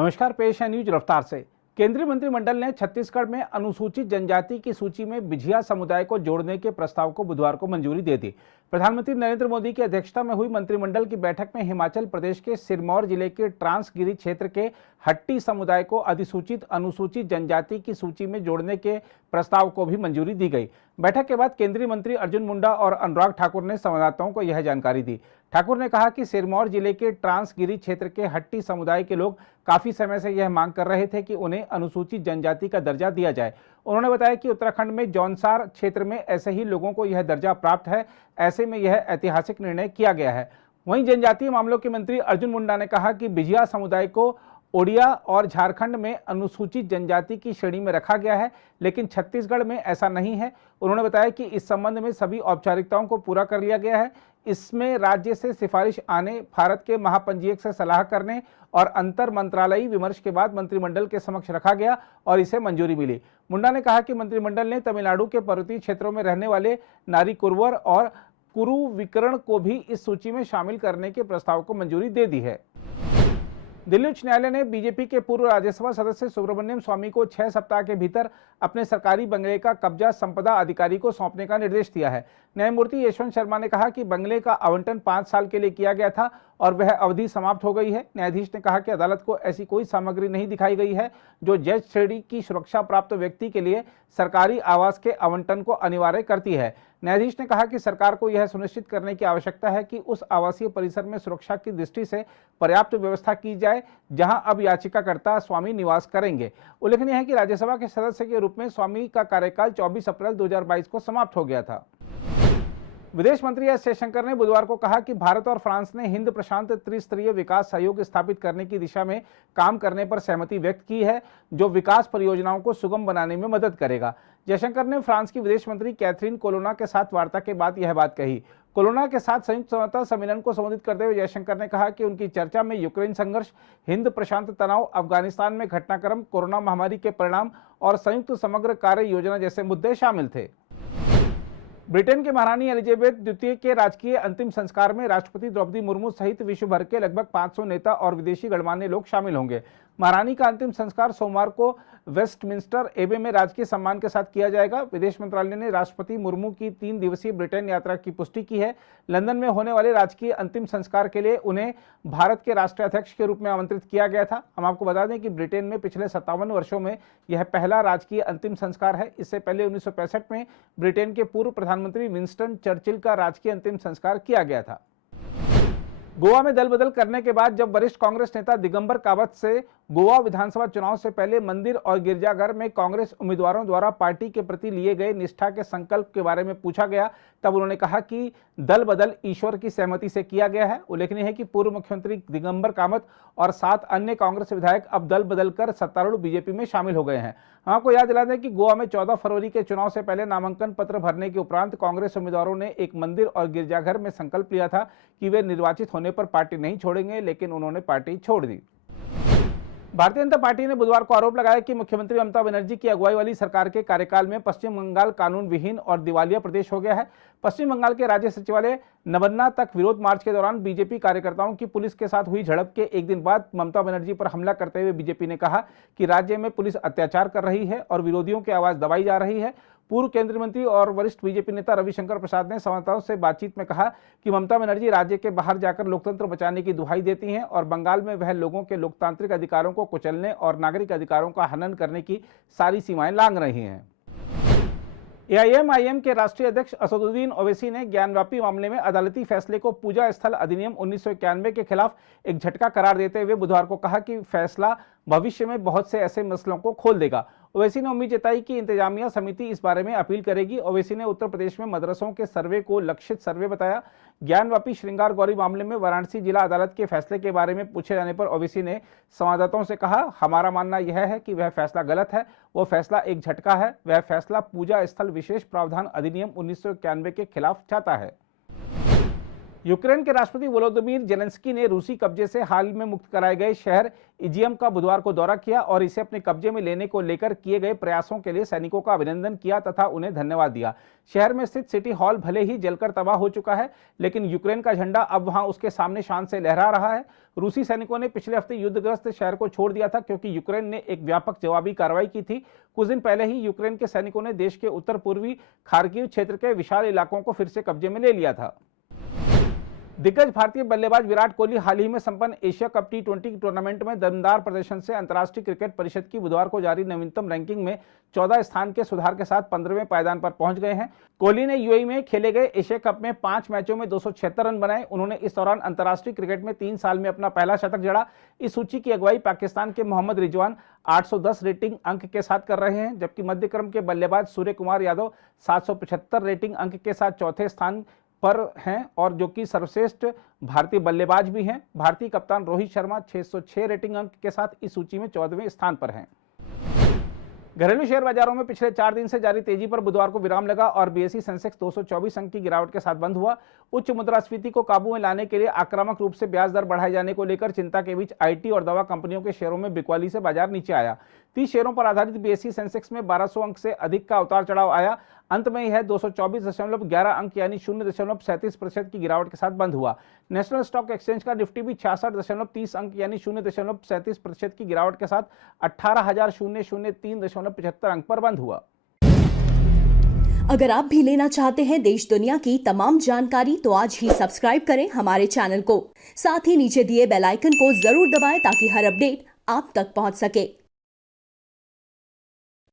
नमस्कार, पेश है न्यूज रफ्तार से। केंद्रीय मंत्रिमंडल ने छत्तीसगढ़ में अनुसूचित जनजाति की सूची में बिझिया समुदाय को जोड़ने के प्रस्ताव को बुधवार को मंजूरी दे दी। प्रधानमंत्री नरेंद्र मोदी की अध्यक्षता में हुई मंत्रिमंडल की बैठक में हिमाचल प्रदेश के सिरमौर जिले के ट्रांसगिरी क्षेत्र के हट्टी समुदाय को अधिसूचित अनुसूचित जनजाति की सूची में जोड़ने के प्रस्ताव को भी मंजूरी दी गई। बैठक के बाद केंद्रीय मंत्री अर्जुन मुंडा और अनुराग ठाकुर ने संवाददाताओं को यह जानकारी दी। ठाकुर ने कहा कि सिरमौर जिले के ट्रांसगिरी क्षेत्र के हट्टी समुदाय के लोग काफी समय से यह मांग कर रहे थे कि उन्हें अनुसूचित जनजाति का दर्जा दिया जाए। उन्होंने बताया कि उत्तराखंड में जौनसार क्षेत्र में ऐसे ही लोगों को यह दर्जा प्राप्त है, ऐसे में यह ऐतिहासिक निर्णय किया गया है। वहीं जनजातीय मामलों के मंत्री अर्जुन मुंडा ने कहा कि बिझिया समुदाय को ओडिया और झारखंड में अनुसूचित जनजाति की श्रेणी में रखा गया है, लेकिन छत्तीसगढ़ में ऐसा नहीं है। उन्होंने बताया कि इस संबंध में सभी औपचारिकताओं को पूरा कर लिया गया है। इसमें राज्य से सिफारिश आने, भारत के महापंजीयक से सलाह करने और अंतर मंत्रालयी विमर्श के बाद मंत्रिमंडल के समक्ष रखा गया और इसे मंजूरी मिली। मुंडा ने कहा कि मंत्रिमंडल ने तमिलनाडु के पर्वतीय क्षेत्रों में रहने वाले नारी कुरवर और कुरुविकरण को भी इस सूची में शामिल करने के प्रस्ताव को मंजूरी दे दी है। दिल्ली उच्च न्यायालय ने बीजेपी के पूर्व राज्यसभा सदस्य सुब्रमण्यम स्वामी को 6 सप्ताह के भीतर अपने सरकारी बंगले का कब्जा संपदा अधिकारी को सौंपने का निर्देश दिया है। न्यायमूर्ति यशवंत शर्मा ने कहा कि बंगले का आवंटन 5 साल के लिए किया गया था और वह अवधि समाप्त हो गई है। न्यायाधीश ने कहा कि अदालत को ऐसी कोई सामग्री नहीं दिखाई गई है जो जज श्रेणी की सुरक्षा प्राप्त व्यक्ति के लिए सरकारी आवास के आवंटन को अनिवार्य करती है। न्यायाधीश ने कहा कि सरकार को यह सुनिश्चित करने की आवश्यकता है कि उस आवासीय परिसर में सुरक्षा की दृष्टि से पर्याप्त व्यवस्था की जाए जहां अब याचिकाकर्ता स्वामी निवास करेंगे। उल्लेखनीय है कि राज्यसभा के सदस्य के रूप में स्वामी का कार्यकाल 24 अप्रैल 2022 को समाप्त हो गया था। विदेश मंत्री एस जयशंकर ने बुधवार को कहा कि भारत और फ्रांस ने हिंद प्रशांत त्रिस्तरीय विकास सहयोग स्थापित करने की दिशा में काम करने पर सहमति व्यक्त की है, जो विकास परियोजनाओं को सुगम बनाने में मदद करेगा। जयशंकर ने फ्रांस की विदेश मंत्री कैथरीन कोलोना के साथ वार्ता के बाद यह बात कही। कोलोना के साथ संयुक्त संवाददाता सम्मेलन को संबोधित करते हुए जयशंकर ने कहा कि उनकी चर्चा में यूक्रेन संघर्ष, हिंद प्रशांत तनाव, अफगानिस्तान में घटनाक्रम, कोरोना महामारी के परिणाम और संयुक्त समग्र कार्य योजना जैसे मुद्दे शामिल थे। ब्रिटेन के महारानी एलिजाबेथ द्वितीय के राजकीय अंतिम संस्कार में राष्ट्रपति द्रौपदी मुर्मू सहित विश्व भर के लगभग 500 नेता और विदेशी गणमान्य लोग शामिल होंगे। महारानी का अंतिम संस्कार सोमवार को वेस्टमिंस्टर एबे में राजकीय सम्मान के साथ किया जाएगा। विदेश मंत्रालय ने राष्ट्रपति मुर्मू की 3 दिवसीय ब्रिटेन यात्रा की पुष्टि की है। लंदन में होने वाले राजकीय अंतिम संस्कार के लिए उन्हें भारत के राष्ट्राध्यक्ष के रूप में आमंत्रित किया गया था। हम आपको बता दें कि ब्रिटेन में पिछले 57 वर्षों में यह पहला राजकीय अंतिम संस्कार है। इससे पहले 1965 में ब्रिटेन के पूर्व प्रधानमंत्री विंस्टन चर्चिल का राजकीय अंतिम संस्कार किया गया था। गोवा में दल बदल करने के बाद जब वरिष्ठ कांग्रेस नेता दिगंबर कावत से गोवा विधानसभा चुनाव से पहले मंदिर और गिरजाघर में कांग्रेस उम्मीदवारों द्वारा पार्टी के प्रति लिए गए निष्ठा के संकल्प के बारे में पूछा गया, तब उन्होंने कहा कि दल बदल ईश्वर की सहमति से किया गया है। उल्लेखनीय है कि पूर्व मुख्यमंत्री दिगंबर कामत और 7 अन्य कांग्रेस विधायक अब दल बदलकर सत्तारूढ़ बीजेपी में शामिल हो गए हैं। हम आपको याद दिला दें कि गोवा में 14 फरवरी के चुनाव से पहले नामांकन पत्र भरने के उपरांत कांग्रेस उम्मीदवारों ने एक मंदिर और गिरजाघर में संकल्प लिया था कि वे निर्वाचित होने पर पार्टी नहीं छोड़ेंगे, लेकिन उन्होंने पार्टी छोड़ दी। भारतीय जनता पार्टी ने बुधवार को आरोप लगाया कि मुख्यमंत्री ममता बनर्जी की अगुवाई वाली सरकार के कार्यकाल में पश्चिम बंगाल कानून विहीन और दिवालिया प्रदेश हो गया है। पश्चिम बंगाल के राज्य सचिवालय नबन्ना तक विरोध मार्च के दौरान बीजेपी कार्यकर्ताओं की पुलिस के साथ हुई झड़प के एक दिन बाद ममता बनर्जी पर हमला करते हुए बीजेपी ने कहा कि राज्य में पुलिस अत्याचार कर रही है और विरोधियों की आवाज दबाई जा रही है। पूर्व केंद्रीय मंत्री और वरिष्ठ बीजेपी नेता रविशंकर प्रसाद ने संवाददाताओं से बातचीत में कहा कि ममता बनर्जी राज्य के बाहर जाकर लोकतंत्र बचाने की दुहाई देती हैं और बंगाल में वह लोगों के लोकतांत्रिक अधिकारों को कुचलने और नागरिक अधिकारों का हनन करने की सारी सीमाएं लांघ रही हैं। एआईएमआईएम के राष्ट्रीय अध्यक्ष असदुद्दीन ओवैसी ने ज्ञानवापी मामले में अदालती फैसले को पूजा स्थल अधिनियम 1991 के खिलाफ एक झटका करार देते हुए बुधवार को कहा कि फैसला भविष्य में बहुत से ऐसे मसलों को खोल देगा। ओवैसी ने उम्मीद जताई कि इंतजामिया समिति इस बारे में अपील करेगी। ओवैसी ने उत्तर प्रदेश में मदरसों के सर्वे को लक्षित सर्वे बताया। ज्ञानवापी श्रृंगार गौरी मामले में वाराणसी जिला अदालत के फैसले के बारे में पूछे जाने पर ओवैसी ने संवाददाताओं से कहा, हमारा मानना यह है कि वह फैसला गलत है, वो फैसला एक झटका है, वह फैसला पूजा स्थल विशेष प्रावधान अधिनियम 1991 के खिलाफ जाता है। यूक्रेन के राष्ट्रपति वोलोदिमीर जेलेंस्की ने रूसी कब्जे से हाल में मुक्त कराए गए शहर इजियम का बुधवार को दौरा किया और इसे अपने कब्जे में लेने को लेकर किए गए प्रयासों के लिए सैनिकों का अभिनंदन किया तथा उन्हें धन्यवाद दिया। शहर में स्थित सिटी हॉल भले ही जलकर तबाह हो चुका है, लेकिन यूक्रेन का झंडा अब वहां उसके सामने शान से लहरा रहा है। रूसी सैनिकों ने पिछले हफ्ते युद्धग्रस्त शहर को छोड़ दिया था क्योंकि यूक्रेन ने एक व्यापक जवाबी कार्रवाई की थी। कुछ दिन पहले ही यूक्रेन के सैनिकों ने देश के उत्तर पूर्वी खार्किव क्षेत्र के विशाल इलाकों को फिर से कब्जे में ले लिया था। दिग्गज भारतीय बल्लेबाज विराट कोहली हाल ही में संपन्न एशिया कप टी20 टूर्नामेंट में दमदार प्रदर्शन से अंतर्राष्ट्रीय क्रिकेट परिषद की बुधवार को जारी नवीनतम रैंकिंग में 14 स्थान के सुधार के साथ 15वें पायदान पर पहुंच गए हैं। कोहली ने यूएई में खेले गए एशिया कप में 5 मैचों में 276 रन बनाए। उन्होंने इस दौरान अंतर्राष्ट्रीय क्रिकेट में 3 साल में अपना पहला शतक जड़ा। इस सूची की अगुवाई पाकिस्तान के मोहम्मद रिजवान 810 रेटिंग अंक के साथ कर रहे हैं, जबकि मध्य क्रम के बल्लेबाज सूर्य कुमार यादव 775 रेटिंग अंक के साथ चौथे स्थान पर हैं और जो कि सर्वश्रेष्ठ भारतीय बल्लेबाज भी हैं। भारतीय कप्तान रोहित शर्मा 606 रेटिंग अंक के साथ इस सूची में 14वें स्थान पर हैं। घरेलू शेयर बाजारों में पिछले 4 दिन से जारी तेजी पर बुधवार को विराम लगा और बीएसई सेंसेक्स 224 अंक की गिरावट के साथ बंद हुआ। उच्च मुद्रास्फीति को काबू में लाने के लिए आक्रामक रूप से ब्याज दर बढ़ाए जाने को लेकर चिंता के बीच आईटी और दवा कंपनियों के शेयरों में बिकवाली से बाजार नीचे आया। 30 शेयरों पर आधारित बीएसई सेंसेक्स में 1200 अंक से अधिक का उतार चढ़ाव आया। अंत में यह 224.11 अंक यानी 0.37% की गिरावट के साथ बंद हुआ। नेशनल स्टॉक एक्सचेंज का निफ्टी भी 66.30 अंक यानी 0.37% की गिरावट के साथ 18,003.75 अंक पर बंद हुआ। अगर आप भी लेना चाहते हैं देश दुनिया की तमाम जानकारी तो आज ही सब्सक्राइब करें हमारे चैनल को। साथ ही नीचे दिए बेल आइकन को जरूर दबाएं ताकि हर अपडेट आप तक पहुंच सके।